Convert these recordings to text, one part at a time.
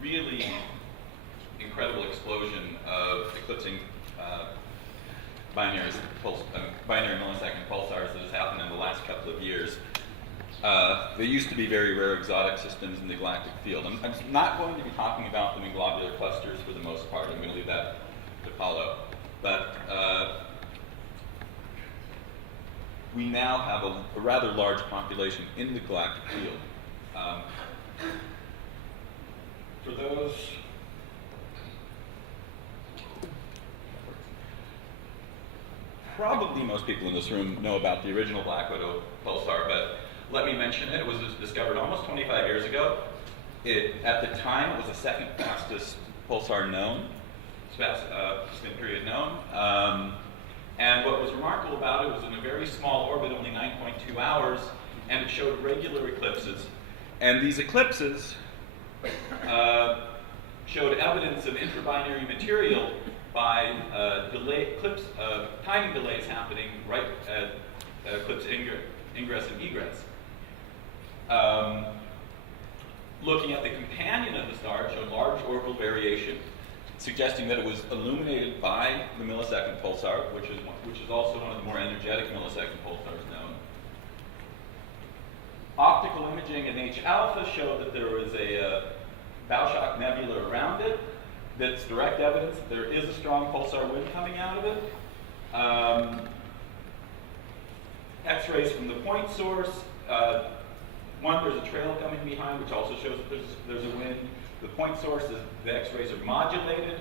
really incredible explosion of eclipsing binary millisecond pulsars that has happened in the last couple of years. They used to be very rare exotic systems in the galactic field. I'm not going to be talking about them in globular clusters for the most part. I'm going to leave that to Paulo. But we now have a rather large population in the galactic field. For those probably most people in this room know about the original Black Widow pulsar, but let me mention it. It was discovered almost 25 years ago. At the time, it was the second fastest pulsar known, spin period known. And what was remarkable about it was in a very small orbit, only 9.2 hours, and it showed regular eclipses. And these eclipses showed evidence of intrabinary material by timing delays happening right at eclipse ingress and egress. Looking at the companion of the star, it showed large orbital variation, suggesting that it was illuminated by the millisecond pulsar, which is also one of the more energetic millisecond pulsars known. Optical imaging in H alpha showed that there was a bow-shock nebula around it. That's direct evidence that there is a strong pulsar wind coming out of it. X-rays from the point source. There's a trail coming behind, which also shows that there's a wind. The point source, the X-rays are modulated,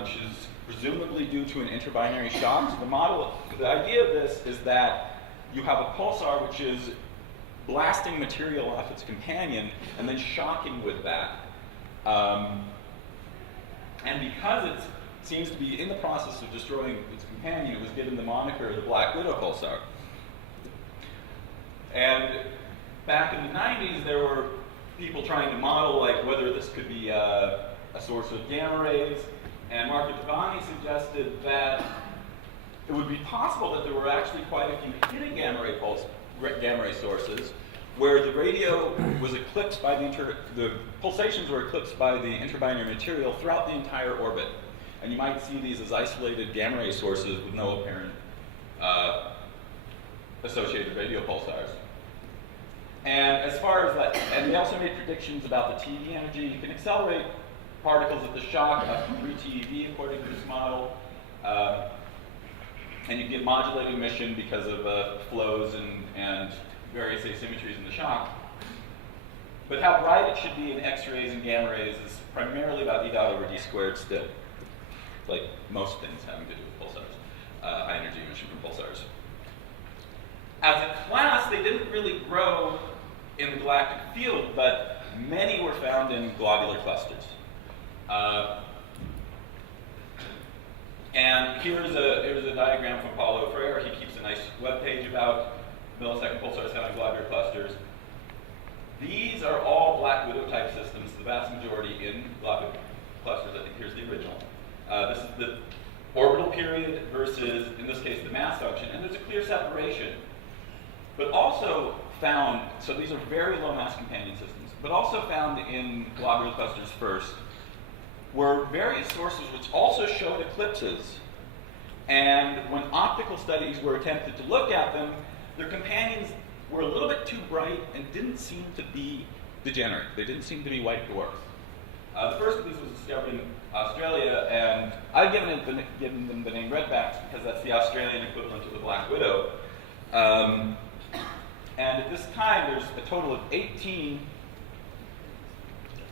which is presumably due to an intrabinary shock. So the idea of this is that you have a pulsar which is blasting material off its companion and then shocking with that. And because it seems to be in the process of destroying its companion, it was given the moniker the Black Widow pulsar. And back in the 90s, there were people trying to model whether this could be a source of gamma rays. And Marco Tabani suggested that it would be possible that there were actually quite a few hidden gamma ray sources where the radio was eclipsed by the pulsations were eclipsed by the intrabinary material throughout the entire orbit. And you might see these as isolated gamma ray sources with no apparent associated radio pulsars. And as far as that, and they also made predictions about the TeV energy. You can accelerate particles at the shock up to 3 TeV according to this model. And you get modulated emission because of flows and various asymmetries in the shock. But how bright it should be in X-rays and gamma rays is primarily about E dot over D squared still, like most things having to do with pulsars, high energy emission from pulsars. As a class, they didn't really grow in the galactic field, but many were found in globular clusters. And here's a diagram from Paulo Freire. He keeps a nice webpage about millisecond pulsars having globular clusters. These are all Black Widow type systems, the vast majority in globular clusters. I think here's the original. This is the orbital period versus, in this case, the mass function, and there's a clear separation. But also found, so these are very low mass companion systems, but also found in globular clusters first, were various sources which also showed eclipses. And when optical studies were attempted to look at them, their companions were a little bit too bright and didn't seem to be degenerate. They didn't seem to be white dwarfs. The first of these was discovered in Australia, and I've given them the name redbacks because that's the Australian equivalent of the Black Widow. And at this time, there's a total of 18,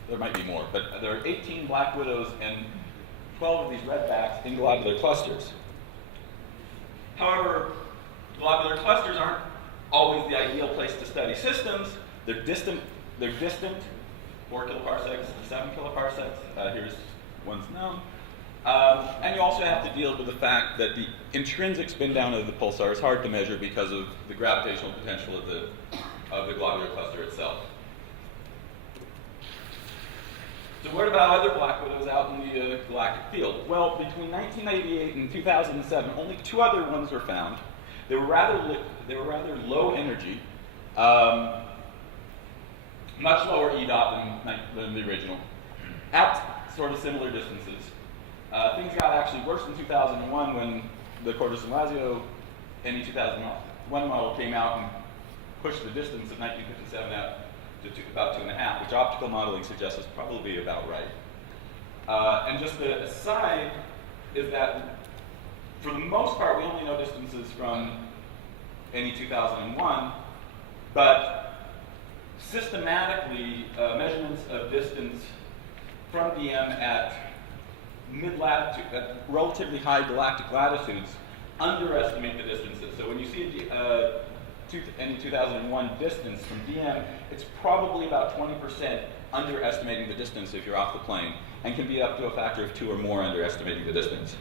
there might be more, but there are 18 Black Widows and 12 of these redbacks in globular clusters. However, globular clusters aren't always the ideal place to study systems. They're distant, 4 kiloparsecs to 7 kiloparsecs. Here's one's known. And you also have to deal with the fact that the intrinsic spin down of the pulsar is hard to measure because of the gravitational potential of the globular cluster itself. So what about other Black Widows out in the galactic field? Well, between 1988 and 2007, only 2 other ones were found. They were rather low energy, much lower E dot than the original. at sort of similar distances. Things got actually worse in 2001 when the Cordes-Lazio NE 2001 model came out and pushed the distance of 1957 out to about 2.5, which optical modeling suggests is probably about right. And just the aside is that for the most part, we only know distances from NE 2001, but systematically, measurements of distance from DM at mid-latitude, at relatively high galactic latitudes, underestimate the distances. So when you see NE 2001 distance from DM, it's probably about 20% underestimating the distance if you're off the plane, and can be up to a factor of 2 or more underestimating the distance.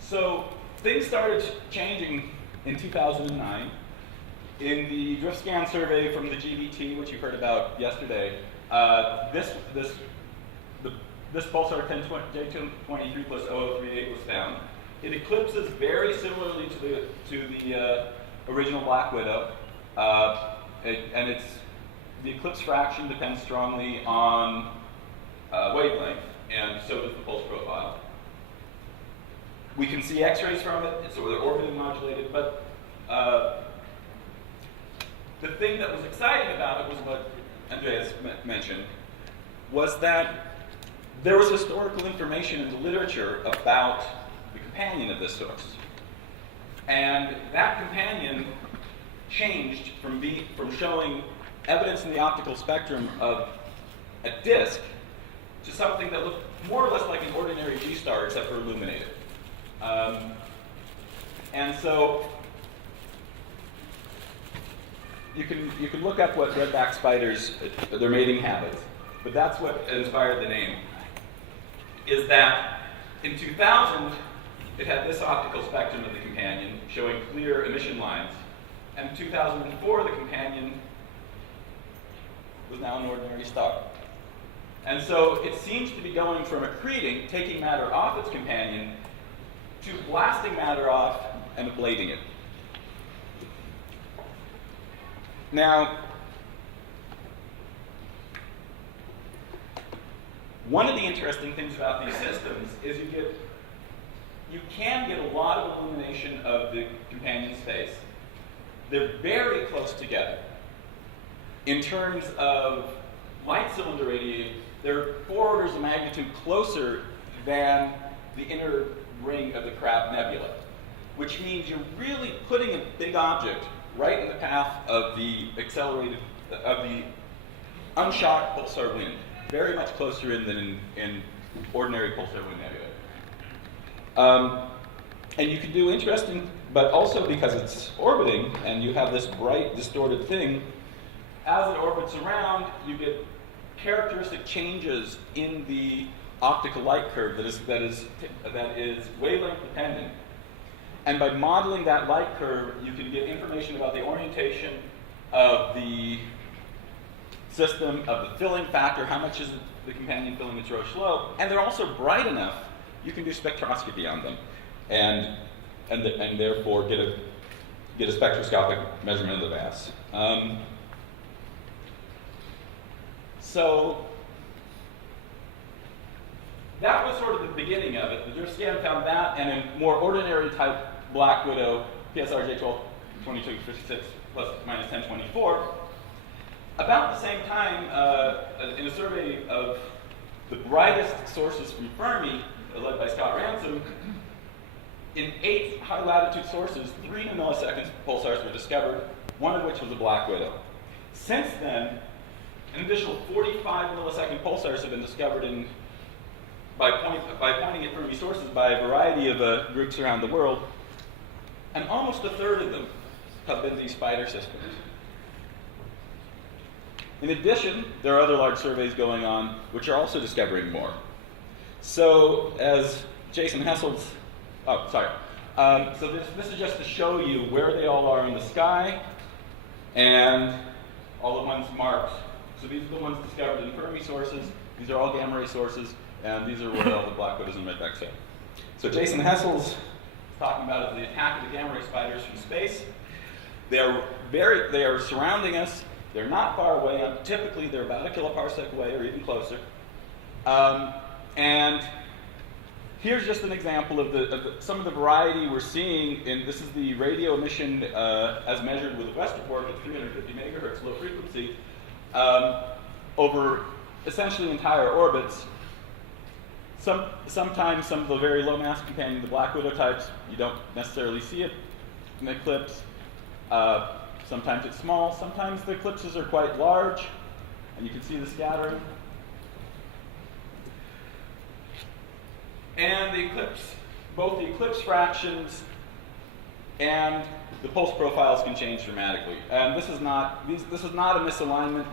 So things started changing in 2009. In the drift scan survey from the GBT, which you heard about yesterday, this pulsar J223 plus 0038 was found. It eclipses very similarly to the original Black Widow, and the eclipse fraction depends strongly on wavelength, and so does the pulse profile. We can see X-rays from it, so they're orbitally modulated, but the thing that was exciting about it was what Andreas mentioned, was that there was historical information in the literature about the companion of this source. And that companion changed from showing evidence in the optical spectrum of a disk to something that looked more or less like an ordinary G-star except for illuminated. And so you can look up what redback spiders, their mating habits, but that's what inspired the name, is that in 2000, it had this optical spectrum of the companion showing clear emission lines, and in 2004, the companion was now an ordinary star. And so it seems to be going from accreting, taking matter off its companion, to blasting matter off and ablating it. Now, one of the interesting things about these systems is you can get a lot of illumination of the companion space. They're very close together. In terms of light cylinder radii, they're 4 orders of magnitude closer than the inner ring of the Crab Nebula, which means you're really putting a big object right in the path of the unshocked pulsar wind, very much closer in than in ordinary pulsar wind nebula. And you can do interesting, but also because it's orbiting and you have this bright, distorted thing, as it orbits around, you get characteristic changes in the optical light curve that is wavelength dependent. And by modeling that light curve, you can get information about the orientation of the system, of the filling factor, how much is the companion filling its Roche low, and they're also bright enough, you can do spectroscopy on them, and therefore get a spectroscopic measurement of the mass. So that was sort of the beginning of it. The drift scan found that, and a more ordinary type Black Widow, PSR J122256 plus minus 1024. About the same time, in a survey of the brightest sources from Fermi, led by Scott Ransom, in 8 high-latitude sources, 3 millisecond pulsars were discovered, one of which was a Black Widow. Since then, an additional 45 millisecond pulsars have been discovered by pointing at Fermi sources by a variety of groups around the world, and almost a third of them have been these spider systems. In addition, there are other large surveys going on which are also discovering more. So as Jason Hessel's, so this is just to show you where they all are in the sky and all the ones marked. So these are the ones discovered in Fermi sources. These are all gamma ray sources, and these are where all the Black Widows and redbacks are. So Jason Hessel's talking about the attack of the gamma ray spiders from space. They are surrounding us, They're not far away. Typically, they're about a kiloparsec away or even closer. And here's just an example of some of the variety we're seeing. This is the radio emission as measured with the Westerbork at 350 megahertz low frequency over essentially entire orbits. Sometimes some of the very low mass companion, the Black Widow types, you don't necessarily see it in the eclipse. Sometimes it's small. Sometimes the eclipses are quite large, and you can see the scattering. And the eclipse, both the eclipse fractions and the pulse profiles can change dramatically. And this is not a misalignment.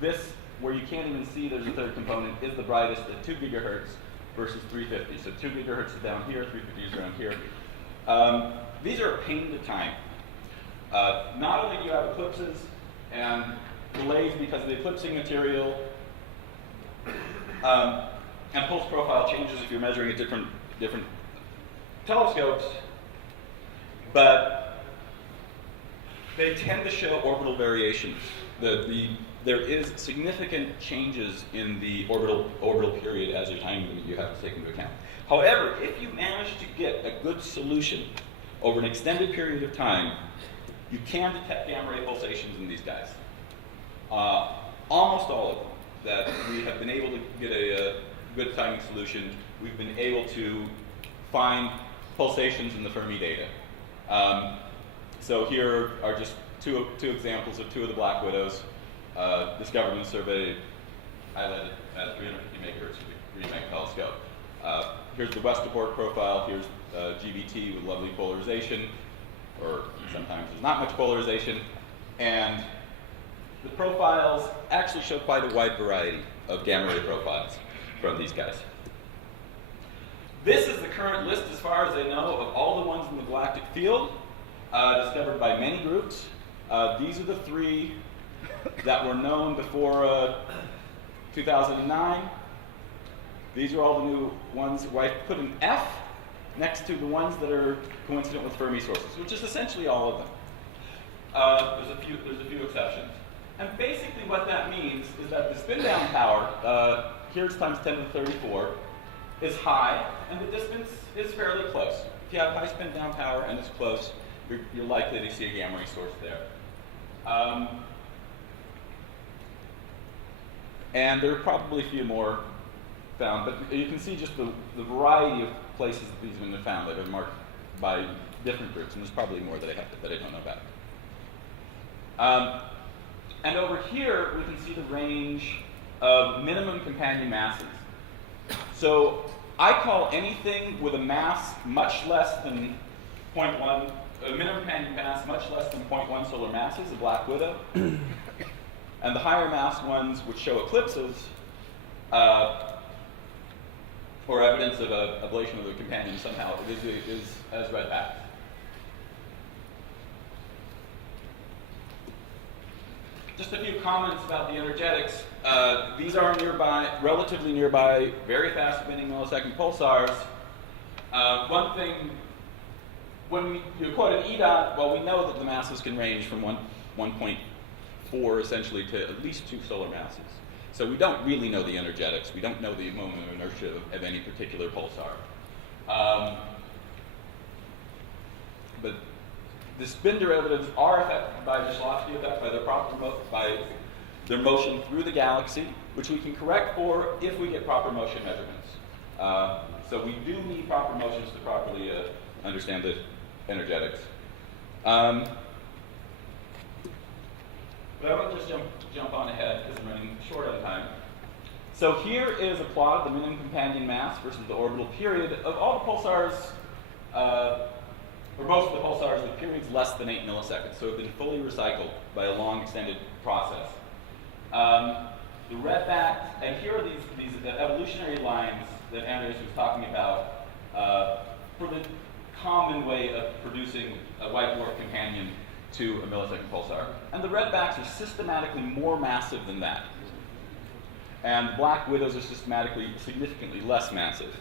This where you can't even see there's a third component is the brightest at 2 gigahertz versus 350. So 2 gigahertz is down here, 350 is around here. These are a pain to time. Not only do you have eclipses and delays because of the eclipsing material, and pulse profile changes if you're measuring at different telescopes, but they tend to show orbital variations. There is significant changes in the orbital period as your time limit you have to take into account. However, if you manage to get a good solution over an extended period of time, you can detect gamma ray pulsations in these guys. Almost all of them that we have been able to get a good timing solution, we've been able to find pulsations in the Fermi data. So here are just two examples of two of the Black Widows discovered in a survey I led at 350 megahertz with the Green Bank telescope. Here's the Westerbork profile. Here's GBT with lovely polarization, or sometimes there's not much polarization. And the profiles actually show quite a wide variety of gamma ray profiles from these guys. This is the current list, as far as I know, of all the ones in the galactic field discovered by many groups. These are the three that were known before 2009. These are all the new ones where I put an F next to the ones that are coincident with Fermi sources, which is essentially all of them. There's a few exceptions. And basically what that means is that the spin-down power, here's times 10 to the 34, is high, and the distance is fairly close. If you have high spin-down power and it's close, you're likely to see a gamma ray source there. And there are probably a few more found, but you can see just the variety of places that these have been found that are marked by different groups, and there's probably more that I don't know about. And over here, we can see the range of minimum companion masses. So I call anything with a mass much less than 0.1, a minimum companion mass much less than 0.1 solar masses, a Black Widow. And the higher mass ones, which show eclipses, or evidence of ablation of the companion somehow, is as redbacks. Just a few comments about the energetics. These are relatively nearby, very fast spinning millisecond pulsars. One thing, when you quote an EDOT, well, we know that the masses can range from 1.4 essentially to at least 2 solar masses. So we don't really know the energetics. We don't know the moment of inertia of any particular pulsar. But the spin derivatives are affected by the Shklovsky effect, by their motion through the galaxy, which we can correct for if we get proper motion measurements. So we do need proper motions to properly understand the energetics. But I want to just jump on ahead because I'm running short on time. So here is a plot of the minimum companion mass versus the orbital period of all the pulsars, for most of the pulsars, the period's less than 8 milliseconds, so have been fully recycled by a long extended process. The redback, and here are these evolutionary lines that Andreas was talking about for the common way of producing a white dwarf companion to a millisecond pulsar. And the redbacks are systematically more massive than that. And the Black Widows are systematically significantly less massive.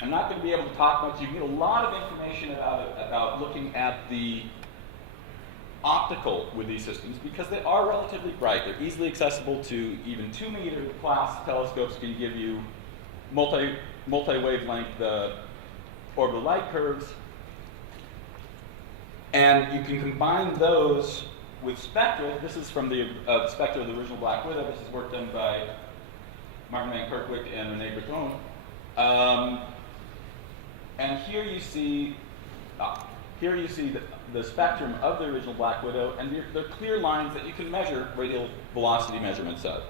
I'm not going to be able to talk much. You can get a lot of information about looking at the optical with these systems because they are relatively bright. They're easily accessible to even 2-meter class telescopes can give you multi-wavelength orbital light curves. And you can combine those with spectra. This is from the spectra of the original Black Widow. This is work done by Martin Van Kerkwijk and René Breton. And here you see the spectrum of the original Black Widow, and they're clear lines that you can measure radial velocity measurements of.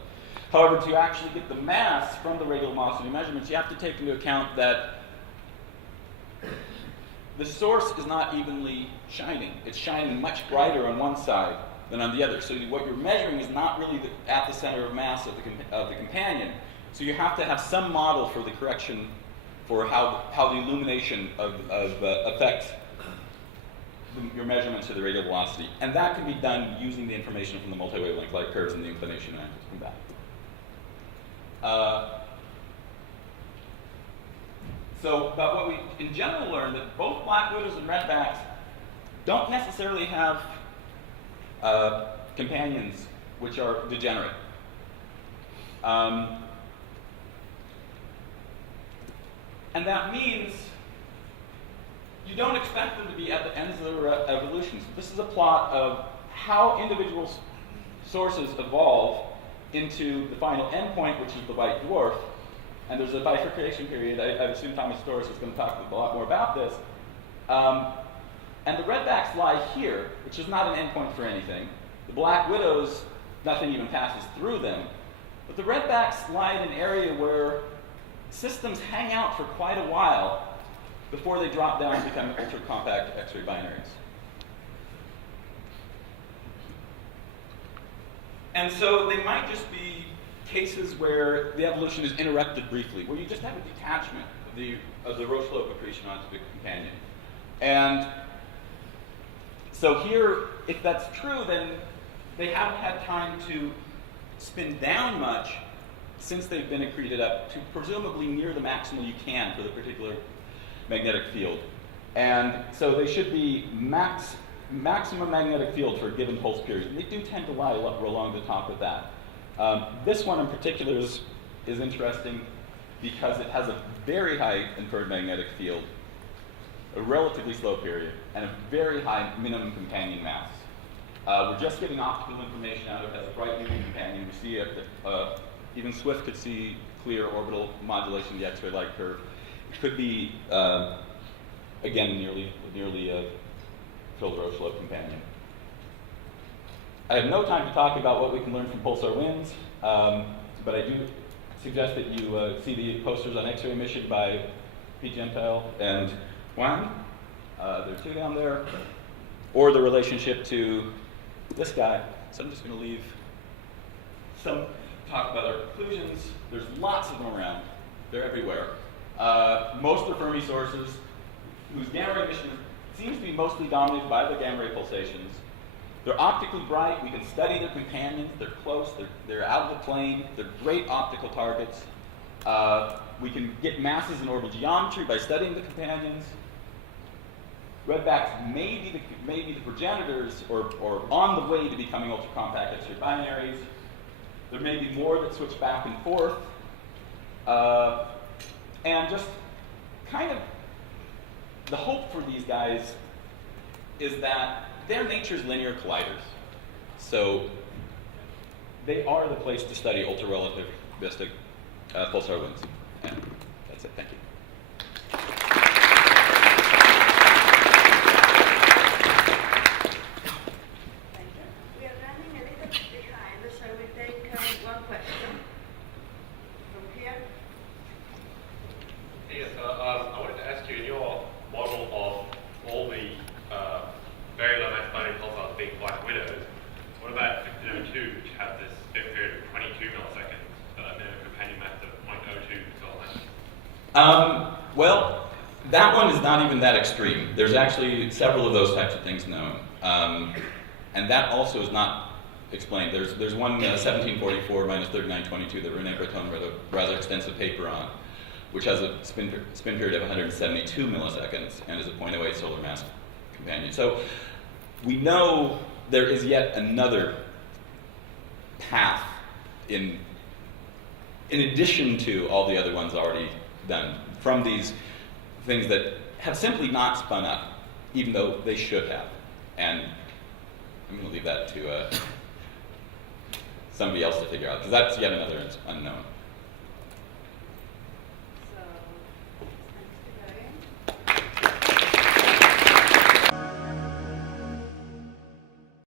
However, to actually get the mass from the radial velocity measurements, you have to take into account that the source is not evenly shining. It's shining much brighter on one side than on the other. So what you're measuring is not really at the center of mass of the companion. So you have to have some model for the correction for how the illumination affects your measurements of the radial velocity. And that can be done using the information from the multi-wavelength light curves and the inclination angles from that. But what we in general learned that both Black Widows and Redbacks don't necessarily have companions which are degenerate. And that means you don't expect them to be at the ends of their evolution. So this is a plot of how individual sources evolve into the final endpoint, which is the white dwarf. And there's a bifurcation period. I assume Thomas Storrs is going to talk a lot more about this. And the Redbacks lie here, which is not an endpoint for anything. The Black Widows, nothing even passes through them. But the Redbacks lie in an area where systems hang out for quite a while before they drop down and become ultra-compact X-ray binaries. And so they might just be cases where the evolution is interrupted briefly, where you just have a detachment of the row slope accretion onto the companion. And so here, if that's true, then they haven't had time to spin down much since they've been accreted up to presumably near the maximal you can for the particular magnetic field. And so they should be maximum magnetic field for a given pulse period. And they do tend to lie along the top of that. This one in particular is interesting because it has a very high inferred magnetic field, a relatively slow period, and a very high minimum companion mass. We're just getting optical information out of it as a bright moving companion. We see even Swift could see clear orbital modulation of the X-ray light curve. It could be, again, nearly filled row slope companion. I have no time to talk about what we can learn from pulsar winds, but I do suggest that you see the posters on X-ray emission by Pete Gentile and Wang. There are two down there. Or the relationship to this guy. So I'm just going to leave some talk about our conclusions. There's lots of them around. They're everywhere. Most are Fermi sources whose gamma ray emission seems to be mostly dominated by the gamma ray pulsations. They're optically bright. We can study their companions. They're close. They're out of the plane. They're great optical targets. We can get masses in orbital geometry by studying the companions. Redbacks may be the progenitors or on the way to becoming ultra-compact X-ray binaries. There may be more that switch back and forth. And just kind of the hope for these guys is that their nature's linear colliders. So they are the place to study ultra-relativistic pulsar winds. And that's it. Thank you. Well, that one is not even that extreme. There's actually several of those types of things known. And that also is not explained. There's one 1744 minus 3922 that René Breton wrote a rather extensive paper on. which has a spin period of 172 milliseconds and is a 0.08 solar mass companion. So we know there is yet another path in addition to all the other ones already done from these things that have simply not spun up, even though they should have. And I'm going to leave that to somebody else to figure out, because that's yet another unknown.